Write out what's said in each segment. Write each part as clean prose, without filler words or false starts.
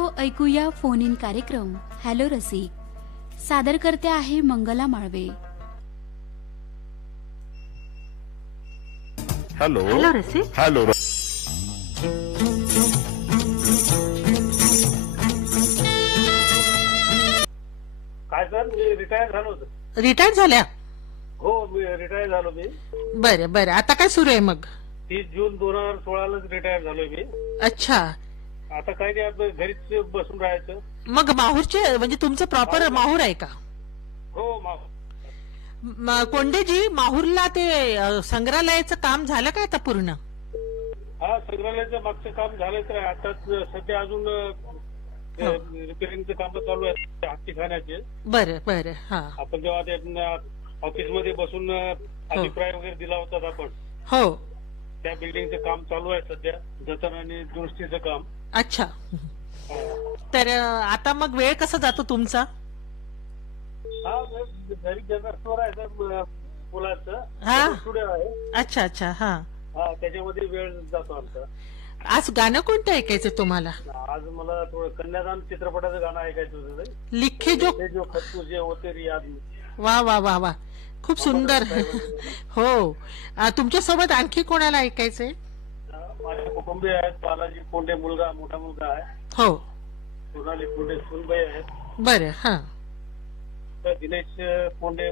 हो, ऐकूया phone in कार्यक्रम हॅलो रसिक. सादर करते आहे मंगला माळवे. हॅलो हॅलो रसिक. हॅलो काय सर, मी रिटायर झालो होतो. रिटायर झाल्या? हो, मी रिटायर झालो. मी बरं बरं. आता काय सुरू आहे मग? 30 जून 2016 रिटायर झालोय मी. अच्छा. आता काही नाही, आपलं घरीच बसून राहायचं. मग माहूरचे म्हणजे तुमचं प्रॉपर माहूर आहे का? हो, कोंडेजी, माहूरला ते संग्रहालयाचं काम झालं का आता पूर्ण? हा, संग्रहालयाचं मागचं काम झालंय. तर आता सध्या अजून रिपेअरिंगचं काम चालू आहे हत्तीखान्याचे. बरं बरं. हा, आपण जेव्हा ते ऑफिसमध्ये बसून अभिप्राय वगैरे दिला होता आपण, हो, त्या बिल्डिंगचं काम चालू आहे सध्या, जतन आणि दुरुस्तीचं काम. अच्छा. तर आता मग वेळ कसा जातो तुमचा? हा, घरी जनरल स्टोर आहे सर, मुलाचं स्टुडिओ आहे. अच्छा अच्छा. हा हा, त्याच्यामध्ये वेळ जातो आमचा. आज गाणं कोणतं ऐकायचं तुम्हाला? आज मला थोडं कन्यादान चित्रपटाचं गाणं ऐकायचं होतं. लिखे जो खतू जे होते रे याद. वा वा वा वा, खूप सुंदर. हो, तुमच्या सोबत आणखी कोणाला ऐकायचंय? माझे कुटुंबीय आहेत. बालाजी कोंडे मुलगा, मोठा मुलगा आहे. हो. सोनाली कोंडे सुनबाई आहेत. बरं. हा. दिनेश कोंडे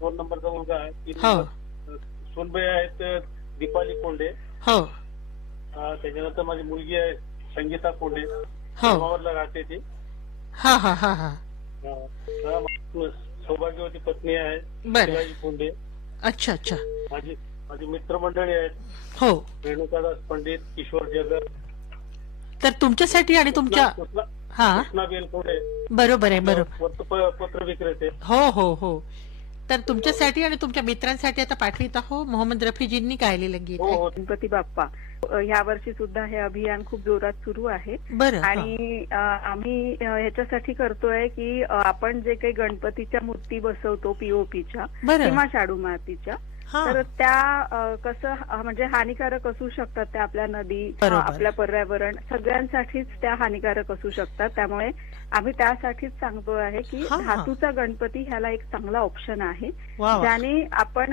2 नंबरचा मुलगा आहे. हो. सुनबाई आहेत दीपाली कोंडे. हो. त्याच्यानंतर माझी मुलगी आहे संगीता कोंडे. हो. राहते ती. हा हा हा हा. सौभाग्यवती पत्नी आहे शिवाजी कोंडे. अच्छा अच्छा. माझी मित्रमंडळी आहेत. हो. रेणुकादास पंडित, किशोर जगर. तर तुमच्यासाठी आणि तुमच्या कृष्णाबेन कोंडे. बरोबर आहे, बरोबर. पत्र विक्रेते. हो हो हो. तर तुमच्यासाठी आणि तुमच्या मित्रांसाठी आता पाठवित आहो मोहम्मद रफीजींनी गायलेलं गीत. हो. गणपती बाप्पा. ह्या वर्षी सुद्धा हे अभियान खूप जोरात सुरू आहे. आणि आम्ही ह्याच्यासाठी करतोय की आपण जे काही गणपतीच्या मूर्ती बसवतो पीओपीच्या किंवा शाडू मातीच्या, तर त्या कसं म्हणजे हानिकारक असू शकतात. त्या आपल्या नदी, आपल्या पर्यावरण सगळ्यांसाठीच त्या हानिकारक असू शकतात. त्यामुळे आम्ही त्यासाठीच सांगतो आहे की धातूचा गणपती ह्याला एक चांगला ऑप्शन आहे, ज्याने आपण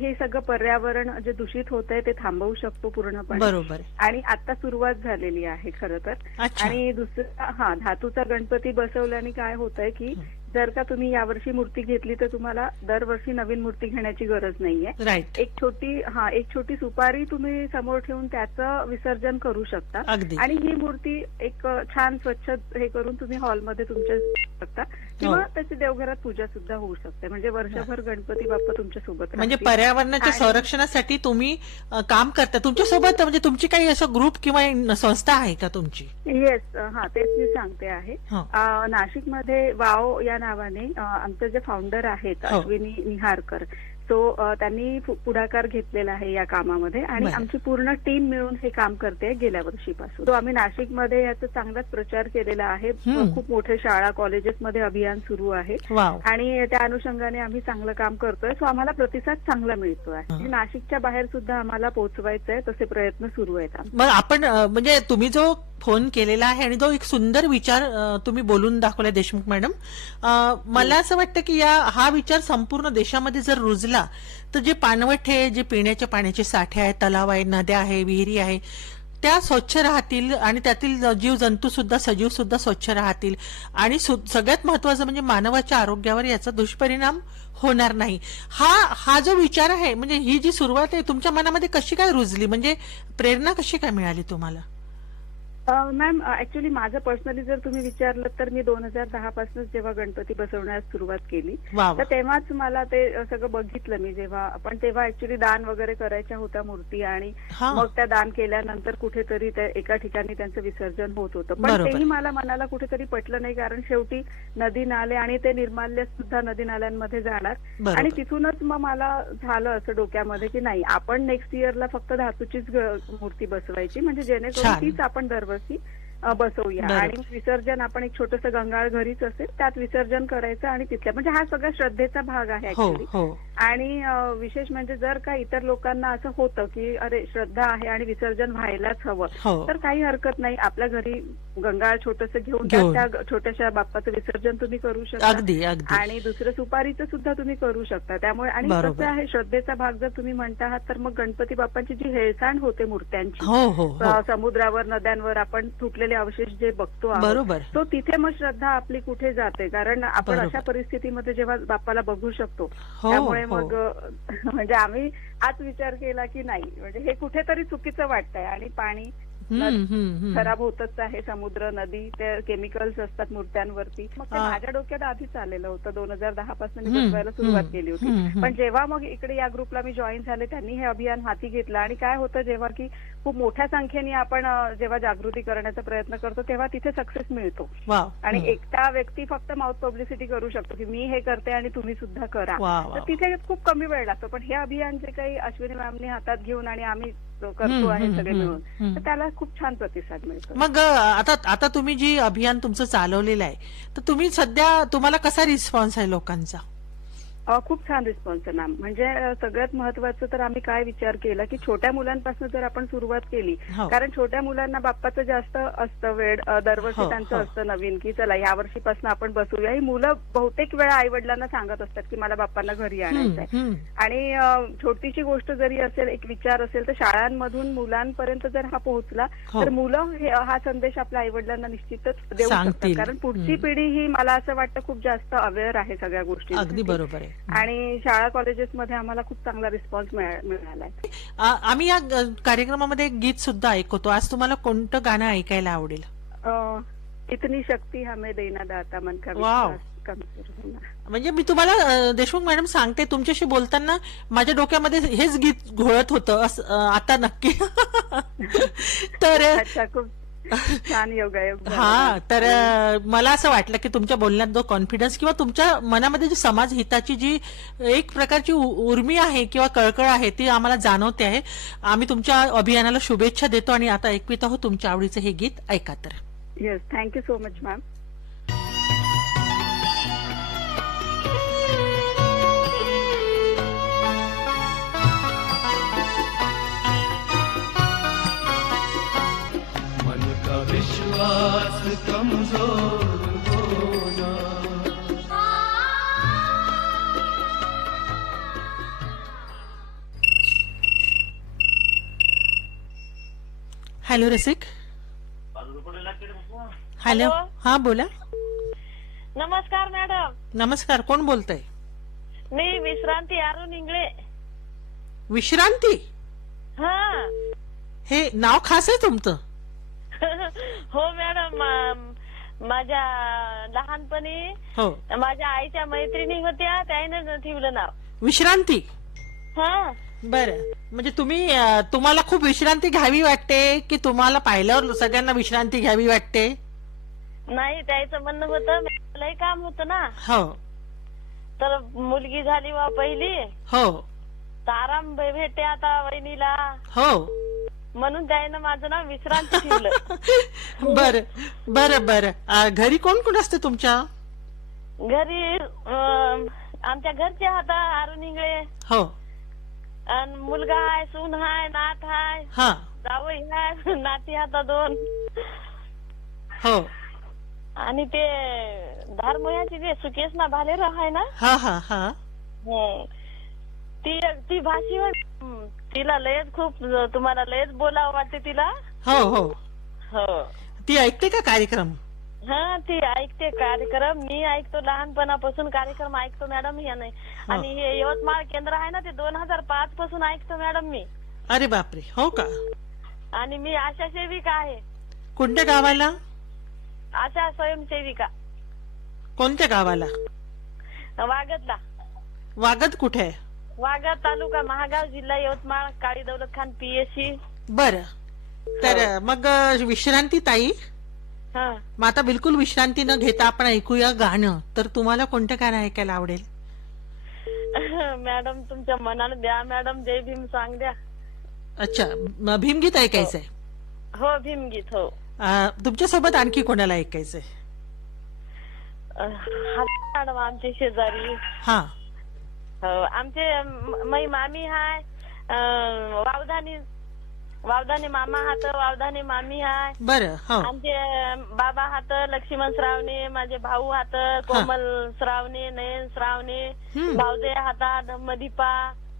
हे सगळं पर्यावरण जे दूषित होत आहे ते थांबवू शकतो पूर्णपणे. बरोबर. आणि आता सुरुवात झालेली आहे खरं तर. आणि दुसरा धातूचा गणपती बसवल्याने काय होतंय की जर का तुम्ही यावर्षी मूर्ती घेतली तर तुम्हाला दरवर्षी नवीन मूर्ती घेण्याची गरज नाहीये. एक छोटी सुपारी तुम्ही समोर ठेवून त्याचं विसर्जन करू शकता. आणि ही मूर्ती एक छान स्वच्छ हे करून तुम्ही हॉलमध्ये तुमच्या शकता किंवा त्याची देवघरात पूजा सुद्धा होऊ शकते. म्हणजे वर्षभर गणपती बाप्पा तुमच्या सोबत. म्हणजे पर्यावरणाच्या संरक्षणासाठी तुम्ही काम करता. तुमच्या सोबत म्हणजे तुमची काही असं ग्रुप किंवा संस्था आहे का तुमची? येस. तेच मी सांगते आहे. नाशिकमध्ये वाव या नावाने आमचे जे फाउंडर आहेत अश्विनी निहारकर, त्यांनी पुढाकार घेतलेला आहे या कामामध्ये. आणि आमची पूर्ण टीम मिळून हे काम करते गेल्या वर्षीपासून. आम्ही नाशिकमध्ये याचा चांगलाच प्रचार केलेला आहे. खूप मोठे शाळा कॉलेजेसमध्ये अभियान सुरू आहे आणि त्या अनुषंगाने आम्ही चांगलं काम करतोय. आम्हाला प्रतिसाद चांगला मिळतो आहे. नाशिकच्या बाहेर सुद्धा आम्हाला पोहोचवायचं आहे, तसे प्रयत्न सुरू आहेत. मग आपण म्हणजे तुम्ही जो फोन केलेला आहे आणि जो एक सुंदर विचार तुम्ही बोलून दाखवला देशमुख मॅडम, मला असं वाटतं की हा विचार संपूर्ण देशामध्ये जर रुजला तर जे पाणवठे, जे पिण्याच्या पाण्याचे साठे आहेत, तलाव आहे, नद्या आहे, विहिरी आहे, त्या स्वच्छ राहतील आणि त्यातील जीव जंतू सुद्धा, सजीव सुद्धा स्वच्छ राहतील. आणि सगळ्यात महत्वाचं म्हणजे मानवाच्या आरोग्यावर याचा दुष्परिणाम होणार नाही. हा जो विचार आहे, म्हणजे ही जी सुरुवात आहे तुमच्या मनामध्ये कशी काय रुजली, म्हणजे प्रेरणा कशी काय मिळाली तुम्हाला? मॅम, ऍक्च्युली माझं पर्सनली जर तुम्ही विचारलं तर मी 2010 पासूनच जेव्हा गणपती बसवण्यास सुरुवात केली तर तेव्हाच मला ते सगळं बघितलं मी. तेव्हा ऍक्च्युली दान वगैरे करायच्या होत्या मूर्ती आणि मग त्या दान केल्यानंतर कुठेतरी एका ठिकाणी त्यांचं विसर्जन होत होतं. पण तेही मला मनाला कुठेतरी पटलं नाही, कारण शेवटी नदी नाले आणि ते निर्माल्य सुद्धा नदी नाल्यांमध्ये जाणार. आणि तिथूनच मग मला झालं असं डोक्यामध्ये की नाही, आपण नेक्स्ट इयरला फक्त धातूचीच मूर्ती बसवायची, म्हणजे जेणेकरून तीच आपण दरवर्षी बसवूया. आणि विसर्जन आपण एक छोटंसं गंगाळ घरीच असेल त्यात विसर्जन करायचं आणि तिथल्या, म्हणजे हा सगळा श्रद्धेचा भाग आहे ऍक्च्युली. आणि विशेष म्हणजे जर का इतर लोकांना असं होतं की अरे श्रद्धा आहे आणि विसर्जन व्हायलाच हवं, तर काही हरकत नाही. आपल्या घरी गंगाळ छोटस घेऊन त्या छोट्याशा बाप्पाचं विसर्जन तुम्ही करू शकता. आणि दुसरं सुपारीचं सुद्धा तुम्ही करू शकता. त्यामुळे आणि कसं आहे, श्रद्धेचा भाग जर तुम्ही म्हणता आहात तर मग गणपती बाप्पांची जी हेळसांड होते मूर्त्यांची समुद्रावर, नद्यांवर आपण तुटलेले अवशेष जे बघतो आहोत, तो तिथे मग श्रद्धा आपली कुठे जाते. कारण आपण अशा परिस्थितीमध्ये जेव्हा बाप्पाला बघू शकतो, त्यामुळे मग म्हणजे आम्ही हाच विचार केला की नाही, म्हणजे हे कुठेतरी चुकीचं वाटतंय. आणि पाणी खराब होतच आहे, समुद्र, नदी, ते केमिकल्स असतात मूर्त्यांवरती. मग ते माझ्या डोक्यात आधीच आलेलं होतं. 2010 पासून मी बसवायला सुरुवात केली होती. पण जेव्हा मग इकडे या ग्रुपला मी जॉईन झाले, त्यांनी हे अभियान हाती घेतलं. आणि काय होतं, जेव्हा की खूप मोठ्या संख्येने आपण जेव्हा जागृती करण्याचा प्रयत्न करतो, तेव्हा तिथे सक्सेस मिळतो. आणि एकटा व्यक्ती फक्त माउथ पब्लिसिटी करू शकतो की मी हे करते आणि तुम्ही सुद्धा करा, तर तिथे खूप कमी वेळ लागतो. पण हे अभियान जे काही अश्विनी मॅमने हातात घेऊन आणि आम्ही करतो आहे सगळे मिळून, तर त्याला खूप छान प्रतिसाद मिळतो. मग आता तुम्ही जी अभियान तुमचं चालवलेलं आहे, तर तुम्ही सध्या तुम्हाला कसा रिस्पॉन्स आहे लोकांचा? खूप छान रिस्पॉन्स आहे मॅम. म्हणजे सगळ्यात महत्वाचं तर आम्ही काय विचार केला की छोट्या मुलांपासून जर आपण सुरुवात केली, कारण छोट्या मुलांना बाप्पाचं जास्त असतं वेळ, दरवर्षी त्यांचं असतं नवीन की चला या वर्षीपासून आपण बसूया. ही मुलं बहुतेक वेळा आई वडिलांना सांगत असतात की मला बाप्पांना घरी आणायचंय. आणि छोटीशी गोष्ट जरी असेल, एक विचार असेल, तर शाळांमधून मुलांपर्यंत जर हा पोहोचला तर मुलं हा संदेश आपल्या आई वडिलांना निश्चितच देऊ शकतात. कारण पुढची पिढी ही मला असं वाटतं खूप जास्त अवेअर आहे सगळ्या गोष्टी. अगदी बरोबर आहे. आणि शाळा कॉलेजेसमध्ये आम्हाला खूप चांगला रिस्पॉन्स मिळालाय. आम्ही या कार्यक्रमामध्ये एक गीत सुद्धा ऐकतो. आज तुम्हाला कोणतं गाणं ऐकायला आवडेल? इतनी शक्ती हमें देना दाता मन का म्हणजे मी तुम्हाला देशमुख मॅडम सांगते, तुमच्याशी बोलताना माझ्या डोक्यामध्ये हेच गीत घोळत होतं आता नक्की. तर खूप छान योगायोग. तर मला असं वाटलं की तुमच्या बोलण्यात जो कॉन्फिडन्स किंवा तुमच्या मनामध्ये जी समाज हिताची जी एक प्रकारची उर्मी आहे किंवा कळकळ आहे ती आम्हाला जाणवते आहे. आम्ही तुमच्या अभियानाला शुभेच्छा देतो आणि आता ऐकवीत आहोत तुमच्या आवडीचं हे गीत. ऐका तर. Yes, thank you so much ma'am. विश्वास कमजोर होना. हॅलो रसिक. हॅलो, हा बोला. नमस्कार मॅडम. नमस्कार, कोण बोलतय? मी विश्रांती अरुण इंगळे. विश्रांती? हा, हे नाव खास आहे तुमचं? हो मॅडम, माझ्या लहानपणी माझ्या आईच्या मैत्रिणी होत्या, त्याने ठेवलं नाव विश्रांती. हा, बरं. म्हणजे तुम्हाला खूप विश्रांती घ्यावी वाटते की तुम्हाला पाहिल्यावर सगळ्यांना विश्रांती घ्यावी वाटते? नाही, त्याचं म्हणणं होतं मलाही काम होतं ना. हो. तर मुलगी झाली वा पहिली. हो. तर आराम भेटते आता वहिनीला. हो, म्हणून त्यानं माझं नाव विश्रांती ठेवलं. बर बर बर. घरी कोण कोण असते तुमच्या? घरी आमच्या घरचे आता अरुण इंगळे. हो. मुलगा आहे, सून आहे, नात आहे, जावई आहे, नाती आता 2. हो. आणि ते धारमोयाची जे सुकेशना भालेराव आहे ना, हा हा हा, ती भाषी तिला लयच खूप, तुम्हाला लयच बोलावं वाटते तिला. हो हो हो. ती ऐकते का कार्यक्रम? हा, ती ऐकते कार्यक्रम. मी ऐकतो, लहानपणापासून कार्यक्रम ऐकतो मॅडम. हे नाही. आणि हे यवतमाळ केंद्र आहे ना, ते 2005 पासून ऐकतो मॅडम मी. अरे बापरे, हो का? आणि मी आशा सेविका आहे. कोणत्या गावाला? आशा स्वयंसेविका. कोणत्या गावाला? वागदला. वागद कुठे आहे? वागद तालुका महागाव, जिल्हा यवतमाळ, काळी दौलत खान पीएससी. बर. तर मग विश्रांती ताई, मग आता बिलकुल विश्रांती न घेता आपण ऐकूया गाणं. तर तुम्हाला कोणतं गाणं ऐकायला आवडेल? मॅडम तुमच्या मनाला द्या मॅडम. जय भीम सांग द्या. अच्छा, भीमगीत ऐकायचंय? हो, भीमगीत. हो. तुमच्या सोबत आणखी कोणाला ऐकायचंय? मॅडम आमचे शेजारी. हा, हो आमचे मै मामी हाय वावदानी मामा हात वावदानी मामी हाय. बरं. हो. आमचे बाबा हात लक्ष्मण श्रावणे, माझे भाऊ हात कोमल श्रावणे, नयन श्रावणे, भाऊजे हातात मदीपा.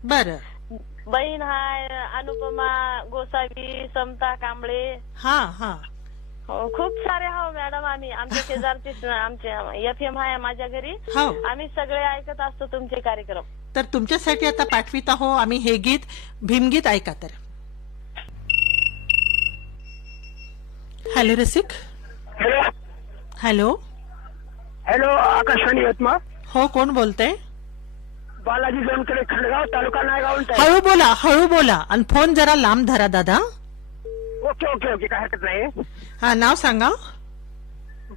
बरं. बहीण हाय अनुपमा गोसावी, समता कांबळे. हा हा. हो खूप सारे हो मॅडम. आम्ही आमच्या शेजारचे आमचे FM आहे माझ्या घरी. हो. आम्ही सगळे ऐकत असतो तुमचे कार्यक्रम. तर तुमच्यासाठी आता पाठवित आहो आम्ही हे गीत, भीमगीत. ऐका तर. हॅलो रसिक. Hello. Hello. Hello Akashvani Yavatmal. हो कोण बोलतंय? बालाजी जोनकडे, खंडगाव, तालुका नायगाव. हळू बोला आणि फोन जरा लांब धरा दादा. ओके ओके ओके काय हरकत नाही. हा नाव सांगा.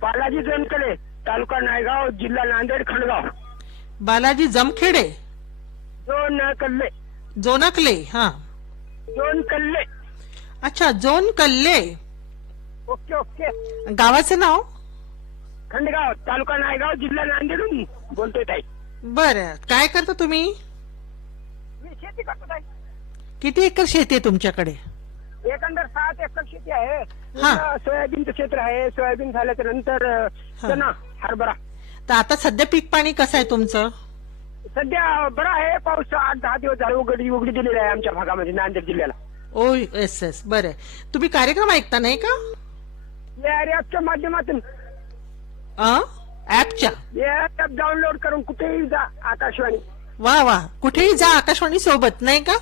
बालाजी जोनकडे, तालुका नायगाव, जिल्हा नांदेड, खंडगाव. बालाजी जमखेडे. जोनकल्ले. जोनकले. हा. जोनकल्ले. अच्छा जोन कल्ले. Okay okay. गावाचं नाव? खंडगाव, तालुका नायगाव, जिल्हा नांदेडून बोलतोय ताई. बरं. काय करता तुम्ही? मी शेती करतो ताई. किती एकर शेती आहे तुमच्याकडे? एकंदर 7 एकर शेती आहे. हा. सोयाबीनचं क्षेत्र आहे. सोयाबीन झाल्याच्या नंतर चना, हरभरा. तर आता सध्या पीक पाणी कसं आहे तुमचं? सध्या बरं आहे. पाऊस 8-10 दिवस झाले उघडी दिलेली आहे आमच्या भागामध्ये, नांदेड जिल्ह्याला. O S S. बरं. तुम्ही कार्यक्रम ऐकता नाही का? या ऍपच्या माध्यमातून. ऍपच्या? या ऍप डाउनलोड करून कुठेही जा आकाशवाणी. वा वा. कुठेही जा आकाशवाणी सोबत नाही का?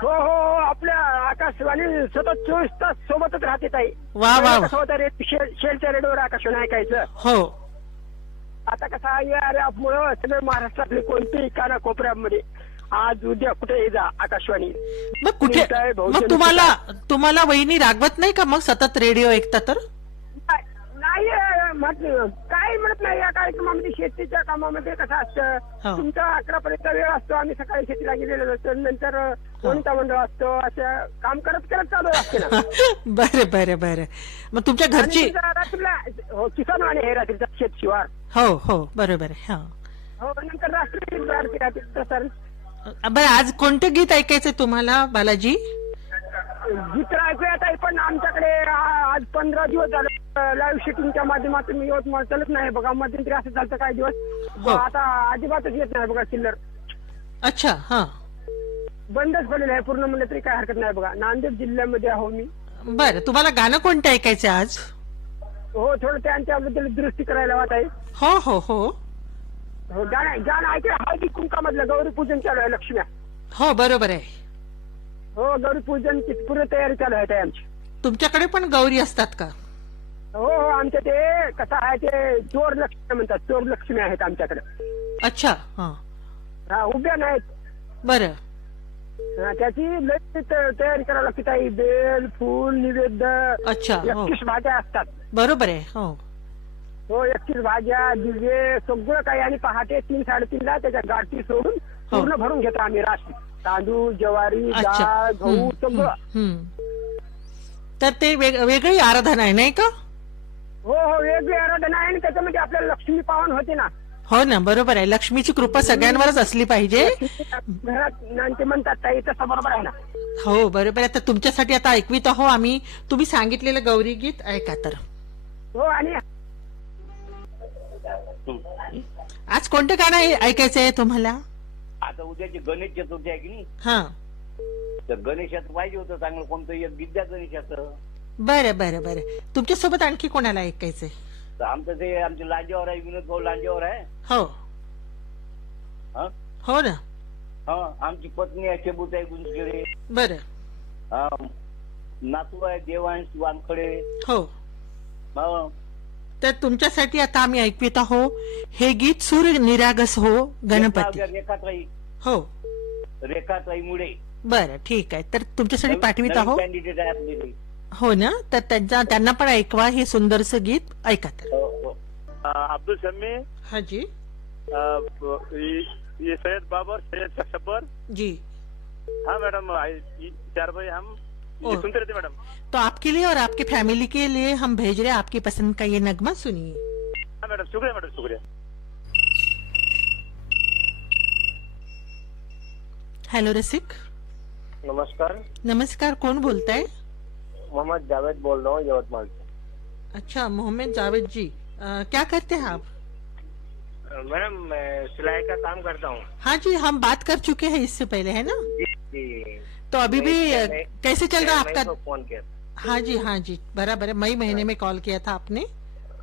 हो हो. आपल्या आकाशवाणी सतत 24 तास सोबतच राहते ताई. वा वा. शेलच्या रेडिओवर आकाशवाणी ऐकायचं. हो. आता कसं या ऍपमुळं सगळे महाराष्ट्रातले कोणतेही कानाकोपऱ्यामध्ये आज उद्या कुठेही जा आकाशवाणी. मग कुठे मग तुम्हाला वहिनी रागवत नाही का मग सतत रेडिओ ऐकता तर? नाही काय म्हणत नाही. या कार्यक्रमामध्ये शेतीच्या कामामध्ये कसं असतं, तुमचा 11 पर्यंत वेळ असतो. आम्ही सकाळी शेतीला गेलेलो असतो, नंतर कोणता मंडळ असतो, असं काम करत चालू असते ना. बरं बरं बरं. मग तुमच्या घरची रात्रीला किसान वाणी आहे रात्रीचा शेत शिवार. हो हो बरोबर. हो नंतर रात्री प्रसारण. बरं. आज कोणते गीत ऐकायचंय तुम्हाला बालाजी? गीत ऐकूया ताई, पण आमच्याकडे आज 15 दिवस झाले लाईव्ह शूटिंगच्या माध्यमातून यवतमाळ चालत नाही बघा. मध्यंतरी असं चालतं काही दिवस. आता अजिबातच येत नाही बघा चिल्लर. अच्छा. हा. बंदच पडलेलं आहे पूर्ण म्हणलं तरी काय हरकत नाही बघा. नांदेड जिल्ह्यामध्ये आहो मी. बरं. तुम्हाला गाणं कोणतं ऐकायचं आज? हो थोडं त्यांच्याबद्दल दुरुस्ती करायला वाट आहे. हो हो हो. गाणं ऐकलं. हळदी कुंकामधलं गौरी पूजन चालू आहे लक्ष्म्या. हो बरोबर आहे. हो गौरी पूजन पूर्ण तयारी चालू आहे आमची. तुमच्याकडे पण गौरी असतात का? हो हो. आमच्या ते कसं आहे ते चोर लक्ष्मी म्हणतात. चोर लक्ष्मी आहेत आमच्याकडे. अच्छा. हा उभ्या नाहीत. बरं. त्याची लई तयारी करावी लागते ताई. बेल, फूल, निवेद्य. अच्छा. 31 भाज्या असतात. बरोबर आहे. हो हो 31 भाज्या, दिवे, सगळं काही. आणि पहाटे 3-3:30ला त्याच्या गाठी सोडून पूर्ण भरून घेतो आम्ही राशी. तांदूळ, ज्वारी, डाळ, गहू सगळं. तर ते वेगळी आराधना आहे नाही का? हो हो वेगळी आराधना आहे. आणि त्याच्यामध्ये आपल्याला लक्ष्मी पावन होते ना. हो ना बरोबर आहे. लक्ष्मीची कृपा सगळ्यांवरच असली पाहिजे. घरात नांते म्हणतात ताई, तसं बरोबर आहे ना. हो बरोबर आहे. तर तुमच्यासाठी आता ऐकवीत आहो आम्ही तुम्ही सांगितलेलं गौरी गीत. ऐका तर. हो. आणि आज कोणतं गाणं ऐकायचंय तुम्हाला? आता उद्याची गणेश चतुर्थी आहे की नाही? हा. तर गणेशाचं पाहिजे होतं चांगलं कोणतं एक गीत द्या गणेशाचं. बरं बरं बरं. तुमच्यासोबत आणखी कोणाला ऐकायचंय? तर आमचं ते आमचे लांजेवर आहे, विनोद भाऊ लांजेवर आहे. हो हो ना. आमची पत्नी आहे शेबुताई गुंजखेडे. बरं. नातू आहे देवांश वानखडे. हो. तर तुमच्यासाठी आता आम्ही ऐकवित आहो हे गीत सूर्य निरागस हो गणपती. रेखाताई. हो रेखाताई मुळे. बरं ठीक आहे. तर तुमच्यासाठी पाठवित आहो. कॅन्डिडेट आहे आपले. हो ना. तर त्यांना पण ऐकवा हे सुंदरसं गीत. ऐका तर. अब्दुल शम्मी. हाँ जी. ये सैयद बाबर, सैयद शब्बर जी. हाँ मैडम 4 बजे हम ये सुनते रहते मैडम. तो आपके लिए और आपके फैमिली के लिए हम भेज रहे हैं आपकी पसंद का ये नगमा. सुनिए. हाँ मैडम शुक्रिया मैडम शुक्रिया. हॅलो रसिक. नमस्कार. नमस्कार, कोण बोलताय? मोहम्मद जावेद बोल रहा हूँ यवतमाल से. अच्छा मोहम्मद जावेद जी, क्या करते हैं आप? मैडम मैं सिलाई का काम करता हूँ. हाँ जी, हम बात कर चुके हैं इससे पहले, है ना? जी. तो अभी भी कैसे चल रहा है आपका? फोन किया. हाँ जी बराबर है, मई महीने में कॉल किया था आपने.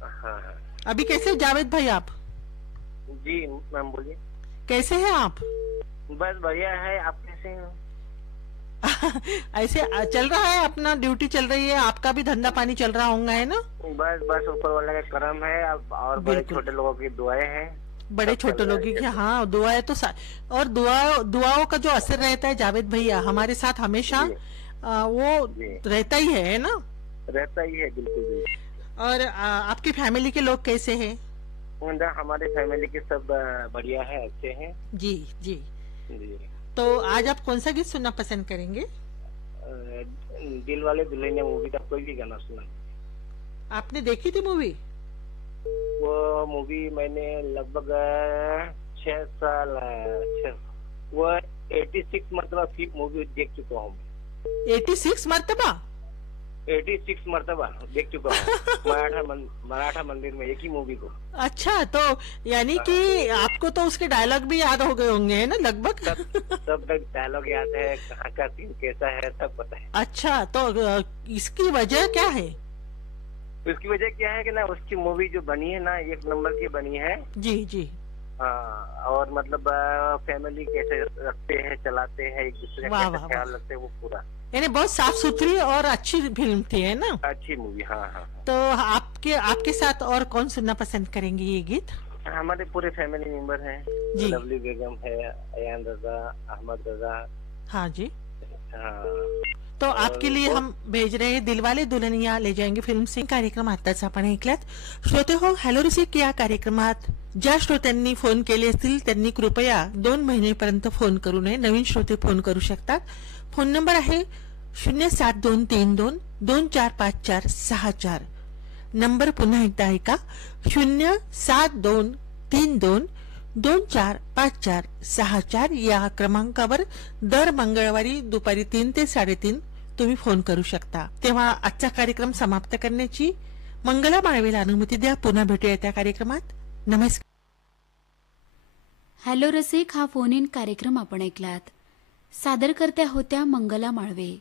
हाँ. अभी कैसे जावेद भाई आप? जी मैम बोलिए. कैसे हैं आप? बस बढ़िया है, आप कैसे हैं? ऐसे चल रहा है, अपना ड्यूटी चल रही है, आपका भी धंधा पानी चल रहा होगा, है ना? बस ऊपर वाले का करम है और बड़े छोटे लोगों की दुआएं हैं. बड़े छोटे लोगों की, हाँ दुआएं तो और दुआओं का जो असर रहता है जावेद भैया हमारे साथ हमेशा वो रहता ही है ना? रहता ही है, बिल्कुल. और आपकी फैमिली के लोग कैसे हैं? हमारे फैमिली के सब बढ़िया है, अच्छे हैं. जी. तो आज आप कौन सा गीत सुनना पसंद करेंगे? दिल वाले दुल्हनिया मूवी का कोई भी गाना सुना. आपने देखी थी मूवी? वो मूवी मैंने लगभग 6 साल वो 86 मरतबा मूवी देख चुका हूँ. 86 मरतबा? 86 मरतबा देख चुका हूँ. मराठा मंदिर में एक ही मूवी को. अच्छा, तो यानी कि आपको तो उसके डायलॉग भी याद हो गए होंगे, है ना? लगभग सब डायलॉग याद है, कहाँ का सीन कैसा है सब पता है. अच्छा, तो इसकी वजह क्या है? उसकी वजह क्या है कि ना उसकी मूवी जो बनी है ना, एक नंबर की बनी है. जी. हाँ, और मतलब फैमिली कैसे रखते हैं, चलाते हैं, एक दूसरे का कैसे ख्याल रखते हैं, वो पूरा यानी बहुत साफ सुथरी और अच्छी फिल्म थी, है ना? अच्छी मूवी. हाँ. तो आपके साथ और कौन सुनना पसंद करेंगे ये गीत? हमारे पूरे फैमिली मेंबर हैं. जी. लवली बेगम है, अयान रजा, अहमद रजा. हाँ जी. हाँ. तो आपके लिए हम भेज रहे हैं दिलवाले दुल्हनिया ले जाएंगे फिल्म से. कार्यक्रम आताच आपण ऐकल्यात. श्रोते हो, हॅलो रसिक या कार्यक्रमात ज्या श्रोत्यांनी फोन केले असतील त्यांनी कृपया 2 महिनेपर्यंत फोन करू नये. नवीन श्रोते फोन करू शकतात. फोन नंबर आहे 07232245464. नंबर पुन्हा एकदा ऐका, 07232245464 या क्रमांकावर दर मंगळवारी दुपारी 3 ते 3:30 तुम्ही फोन करू शकता. तेव्हा आजचा कार्यक्रम समाप्त करण्याची मंगला माळवेला अनुमती द्या. पुन्हा भेटूया त्या कार्यक्रमात. नमस्कार. हॅलो रसिक हा फोन इन कार्यक्रम आपण ऐकलात. सादर करत्या होत्या मंगला माळवे.